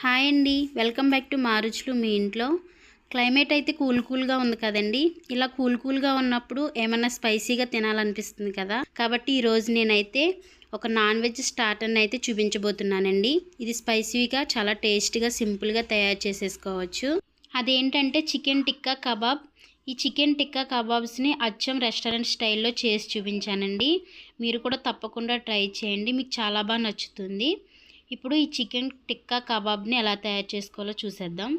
Hi అండి. Welcome back to మారుచులు మీ ఇంట్లో. క్లైమేట్ అయితే కూల్ కూల్గా ఉంది కదండి. ఇలా కూల్ కూల్గా ఉన్నప్పుడు ఏమైనా స్పైసీగా తినాలనిపిస్తుంది కదా. కాబట్టి ఈరోజు నేనైతే ఒక నాన్ వెజ్ స్టార్టర్ని అయితే చూపించబోతున్నానండి. ఇది స్పైసీగా చాలా టేస్టీగా సింపుల్గా తయారు చేసేసుకోవచ్చు. అదేంటంటే చికెన్ టిక్కా కబాబ్. ఈ చికెన్ టిక్కా కబాబ్స్ని అచ్చం రెస్టారెంట్ స్టైల్లో చేసి చూపించానండి. మీరు కూడా తప్పకుండా ట్రై చేయండి. మీకు చాలా బాగా నచ్చుతుంది. ఇప్పుడు ఈ చికెన్ టిక్కా కబాబ్ని ఎలా తయారు చేసుకోవాలో చూసేద్దాం.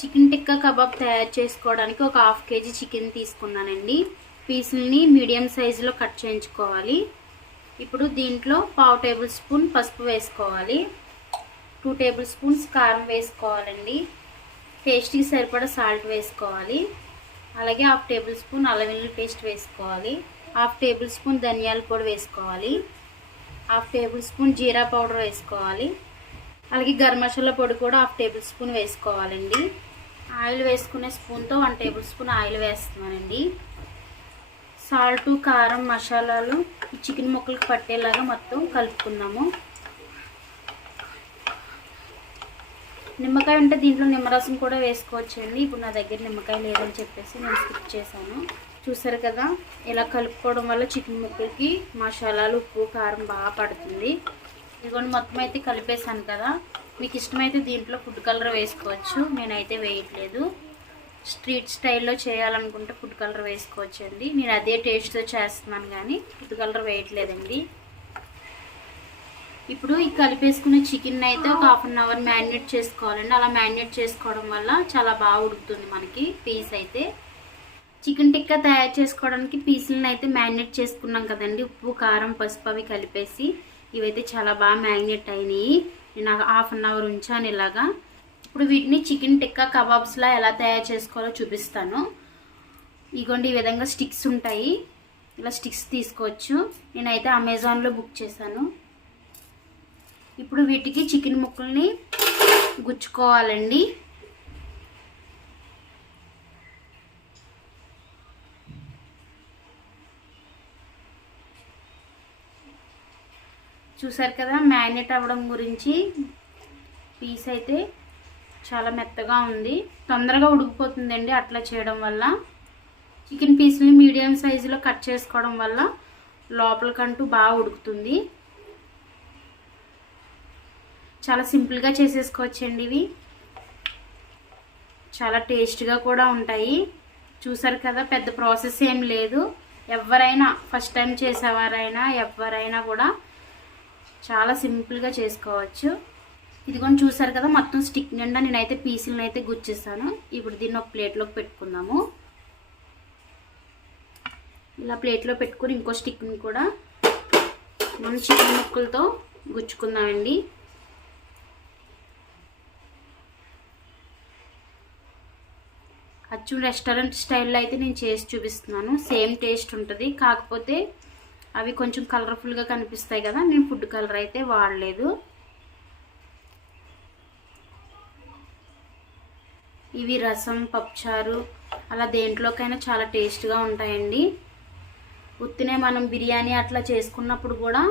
చికెన్ టిక్కా కబాబ్ తయారు చేసుకోవడానికి ఒక హాఫ్ కేజీ చికెన్ తీసుకున్నానండి. పీసుల్ని మీడియం సైజులో కట్ చేయించుకోవాలి. ఇప్పుడు దీంట్లో పావు టేబుల్ స్పూన్ పసుపు వేసుకోవాలి. టూ టేబుల్ స్పూన్స్ కారం వేసుకోవాలండి. టేస్ట్కి సరిపడా సాల్ట్ వేసుకోవాలి. అలాగే హాఫ్ టేబుల్ స్పూన్ అల్లం వెల్లుల్లి పేస్ట్ వేసుకోవాలి. హాఫ్ టేబుల్ స్పూన్ ధనియాల పొడి వేసుకోవాలి. హాఫ్ టేబుల్ స్పూన్ జీరా పౌడర్ వేసుకోవాలి. అలాగే గరం మసాలా పొడి కూడా హాఫ్ టేబుల్ స్పూన్ వేసుకోవాలండి. ఆయిల్ వేసుకునే స్పూన్తో వన్ టేబుల్ స్పూన్ ఆయిల్ వేస్తున్నానండి. సాల్ట్ కారం మసాలాలు చికెన్ ముక్కలకు పట్టేలాగా మొత్తం కలుపుకుందాము. నిమ్మకాయ ఉంటే దీంట్లో నిమ్మరసం కూడా వేసుకోవచ్చండి. ఇప్పుడు నా దగ్గర నిమ్మకాయ లేదని చెప్పేసి నేను స్కిప్ చేశాను. చూసారు కదా ఇలా కలుపుకోవడం వల్ల చికెన్ ముక్కలకి మసాలాలు ఉప్పు కారం బాగా పడుతుంది. ఇదిగోండి మొత్తం అయితే కలిపేసాను కదా. మీకు ఇష్టమైతే దీంట్లో ఫుడ్ కలర్ వేసుకోవచ్చు. నేనైతే వేయట్లేదు. స్ట్రీట్ స్టైల్లో చేయాలనుకుంటే ఫుడ్ కలర్ వేసుకోవచ్చు అండి నేను అదే టేస్ట్తో చేస్తున్నాను కానీ ఫుడ్ కలర్ వేయట్లేదండి. ఇప్పుడు ఈ కలిపేసుకున్న చికెన్ అయితే ఒక హాఫ్ అన్ అవర్ మ్యారినేట్ చేసుకోవాలండి. అలా మ్యారినేట్ చేసుకోవడం వల్ల చాలా బాగా ఉడుకుతుంది మనకి పీస్ అయితే. చికెన్ టిక్కా తయారు చేసుకోవడానికి పీసులను అయితే మ్యారినేట్ చేసుకున్నాం కదండి. ఉప్పు కారం పసుపు అవి కలిపేసి ఇవైతే చాలా బాగా మ్యారినేట్ అయినాయి. నేను హాఫ్ అన్ అవర్ ఉంచాను ఇలాగా. ఇప్పుడు వీటిని చికెన్ టిక్కా కబాబ్స్లా ఎలా తయారు చేసుకోవాలో చూపిస్తాను. ఇగోండి ఈ విధంగా స్టిక్స్ ఉంటాయి. ఇలా స్టిక్స్ తీసుకోవచ్చు. నేనైతే అమెజాన్లో బుక్ చేశాను. ఇప్పుడు వీటికి చికెన్ ముక్కల్ని గుచ్చుకోవాలండి. చూసారు కదా మ్యారినేట్ అవ్వడం గురించి పీస్ అయితే చాలా మెత్తగా ఉంది. తొందరగా ఉడికిపోతుందండి అట్లా చేయడం వల్ల. చికెన్ పీస్ని మీడియం సైజులో కట్ చేసుకోవడం వల్ల లోపలికంటూ బాగా ఉడుకుతుంది. చాలా సింపుల్గా చేసేసుకోవచ్చండి ఇవి. చాలా టేస్ట్గా కూడా ఉంటాయి. చూసారు కదా పెద్ద ప్రాసెస్ ఏం లేదు. ఎవరైనా ఫస్ట్ టైం చేసేవారైనా ఎవరైనా కూడా చాలా సింపుల్గా చేసుకోవచ్చు. ఇదిగోని చూసారు కదా మొత్తం స్టిక్ నిండా నేనైతే పీసులను అయితే గుచ్చేస్తాను ఇప్పుడు దీన్ని ఒక ప్లేట్లోకి పెట్టుకుందాము. ఇలా ప్లేట్లో పెట్టుకుని ఇంకో స్టిక్ని కూడా మనం చికెన్ ముక్కలతో గుచ్చుకుందామండి. అచ్చు రెస్టారెంట్ స్టైల్లో అయితే నేను చేసి చూపిస్తున్నాను. సేమ్ టేస్ట్ ఉంటుంది. కాకపోతే అవి కొంచెం కలర్ఫుల్గా కనిపిస్తాయి కదా నేను ఫుడ్ కలర్ అయితే వాడలేదు. ఇవి రసం పప్పుచారు అలా దేంట్లోకైనా చాలా టేస్ట్గా ఉంటాయండి. ఉత్తినే మనం బిర్యానీ అట్లా చేసుకున్నప్పుడు కూడా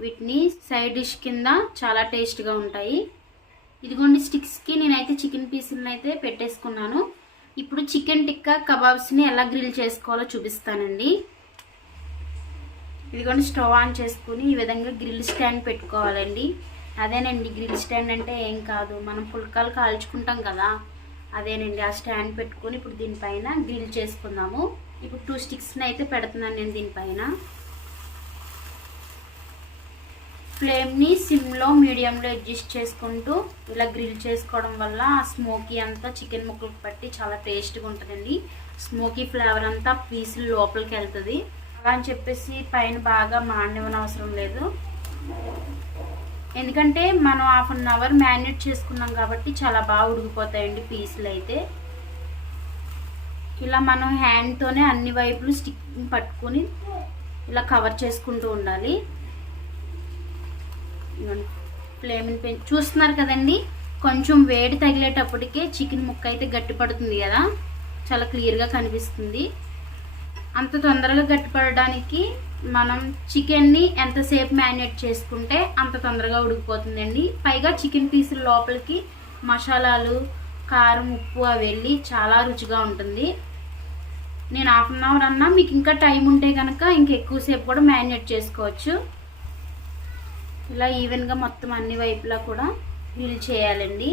వీటిని సైడ్ డిష్ కింద చాలా టేస్ట్గా ఉంటాయి. ఇదిగోండి స్టిక్స్కి నేనైతే చికెన్ పీసులను అయితే పెట్టేసుకున్నాను. ఇప్పుడు చికెన్ టిక్కా కబాబ్స్ని ఎలా గ్రిల్ చేసుకోవాలో చూపిస్తానండి. ఇదిగోండి స్టవ్ ఆన్ చేసుకుని ఈ విధంగా గ్రిల్ స్టాండ్ పెట్టుకోవాలండి. అదేనండి గ్రిల్ స్టాండ్ అంటే ఏం కాదు. మనం పుల్కాలు కాల్చుకుంటాం కదా అదేనండి ఆ స్టాండ్ పెట్టుకొని ఇప్పుడు దీనిపైన గ్రిల్ చేసుకుందాము. ఇప్పుడు టూ స్టిక్స్ని అయితే పెడుతున్నాను నేను దీనిపైన. ఫ్లేమ్ని సిమ్లో మీడియంలో అడ్జస్ట్ చేసుకుంటూ ఇలా గ్రిల్ చేసుకోవడం వల్ల ఆ స్మోకీ అంతా చికెన్ ముక్కలకు పట్టి చాలా టేస్ట్గా ఉంటుందండి. స్మోకీ ఫ్లేవర్ అంతా పీసులు లోపలికి వెళ్తుంది. అలా అని చెప్పేసి పైన బాగా మాండివన అవసరం లేదు. ఎందుకంటే మనం హాఫ్ అన్ అవర్ మ్యారినేట్ చేసుకున్నాం కాబట్టి చాలా బాగా ఉడికిపోతాయండి పీసులు అయితే. ఇలా మనం హ్యాండ్తోనే అన్ని వైపులు స్టిక్ పట్టుకొని ఇలా కవర్ చేసుకుంటూ ఉండాలి. ఫ్లేమ్ని పెంచు చూస్తున్నారు కదండి? కొంచెం వేడి తగిలేటప్పటికే చికెన్ ముక్క అయితే గట్టి పడుతుంది కదా? చాలా క్లియర్గా కనిపిస్తుంది. అంత తొందరగా గట్టిపడడానికి మనం చికెన్ని ఎంతసేపు మ్యారినేట్ చేసుకుంటే అంత తొందరగా ఉడికిపోతుందండి. పైగా చికెన్ పీసులు లోపలికి మసాలాలు కారం ఉప్పు అవి వెళ్ళి చాలా రుచిగా ఉంటుంది. నేను హాఫ్ అన్ అవర్ అన్నా మీకు ఇంకా టైం ఉంటే కనుక ఇంకెక్కువసేపు కూడా మ్యారినేట్ చేసుకోవచ్చు. ఇలా ఈవెన్గా మొత్తం అన్ని వైపులా కూడా వీల్ చేయాలండి.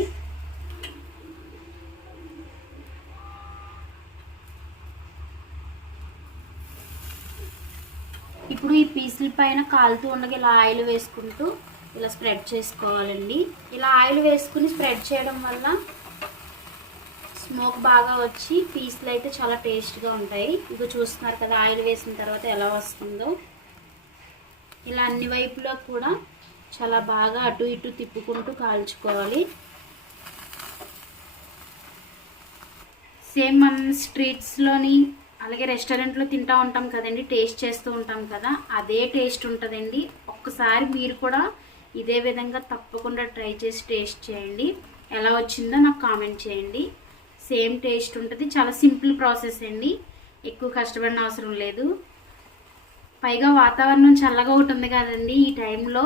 ఇప్పుడు ఈ పీసుల పైన కాలుతూ ఉండగా ఇలా ఆయిల్ వేసుకుంటూ ఇలా స్ప్రెడ్ చేసుకోవాలండి. ఇలా ఆయిల్ వేసుకుని స్ప్రెడ్ చేయడం వల్ల స్మోక్ బాగా వచ్చి పీసులు అయితే చాలా టేస్ట్గా ఉంటాయి. ఇక చూస్తున్నారు కదా ఆయిల్ వేసిన తర్వాత ఎలా వస్తుందో. ఇలా అన్ని వైపులో కూడా చాలా బాగా అటు ఇటు తిప్పుకుంటూ కాల్చుకోవాలి. సేమ్ మనం స్ట్రీట్స్లోని అలాగే రెస్టారెంట్లో తింటూ ఉంటాం కదండి టేస్ట్ చేస్తూ ఉంటాం కదా అదే టేస్ట్ ఉంటుందండి. ఒక్కసారి మీరు కూడా ఇదే విధంగా తప్పకుండా ట్రై చేసి టేస్ట్ చేయండి. ఎలా వచ్చిందో నాకు కామెంట్ చేయండి. సేమ్ టేస్ట్ ఉంటుంది చాలా సింపుల్ ప్రాసెస్ అండి. ఎక్కువ కష్టపడిన అవసరం లేదు. పైగా వాతావరణం చల్లగా ఉంటుంది కదండి ఈ టైంలో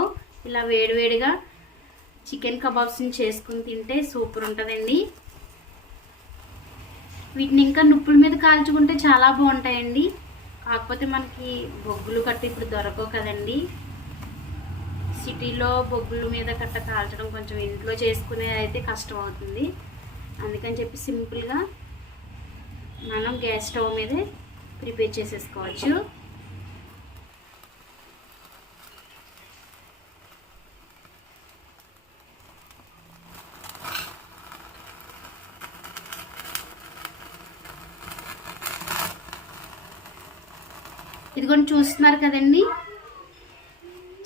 ఇలా వేడివేడిగా చికెన్ కబాబ్స్ని చేసుకుని తింటే సూపర్ ఉంటుందండి. వీటిని ఇంకా నుప్పుల మీద కాల్చుకుంటే చాలా బాగుంటాయండి. కాకపోతే మనకి బొగ్గులు కట్ట ఇప్పుడు దొరకవు కదండి. సిటీలో బొగ్గుల మీద కట్ట కాల్చడం కొంచెం ఇంట్లో చేసుకునే అయితే కష్టం అవుతుంది. అందుకని చెప్పి సింపుల్గా మనం గ్యాస్ స్టవ్ మీదే ప్రిపేర్ చేసేసుకోవచ్చు. ఇదిగోండి చూస్తున్నారు కదండి?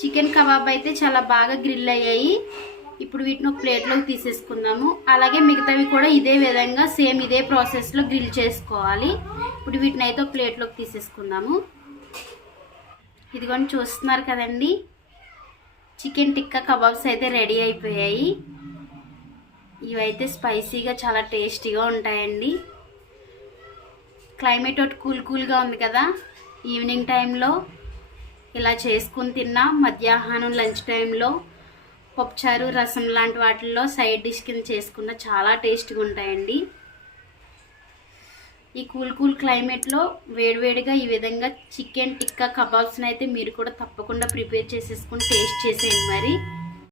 చికెన్ కబాబ్ అయితే చాలా బాగా గ్రిల్ అయ్యాయి. ఇప్పుడు వీటిని ఒక ప్లేట్లోకి తీసేసుకుందాము. అలాగే మిగతావి కూడా ఇదే విధంగా సేమ్ ఇదే ప్రాసెస్లో గ్రిల్ చేసుకోవాలి. ఇప్పుడు వీటిని అయితే ఒక ప్లేట్లోకి తీసేసుకుందాము. ఇదిగోండి చూస్తున్నారు కదండి? చికెన్ టిక్కా కబాబ్స్ అయితే రెడీ అయిపోయాయి. ఇవైతే స్పైసీగా చాలా టేస్టీగా ఉంటాయండి. క్లైమేట్ ఒకటి కూల్ కూల్గా ఉంది కదా? ఈవినింగ్ టైంలో ఇలా చేసుకుని తిన్నా మధ్యాహ్నం లంచ్ టైంలో పప్పుచారు రసం లాంటి వాటిల్లో సైడ్ డిష్ కింద చేసుకున్న చాలా టేస్ట్గా ఉంటాయండి. ఈ కూల్ కూల్ క్లైమేట్లో వేడివేడిగా ఈ విధంగా చికెన్ టిక్కా కబాబ్స్ని అయితే మీరు కూడా తప్పకుండా ప్రిపేర్ చేసేసుకుని టేస్ట్ చేసేయండి మరి.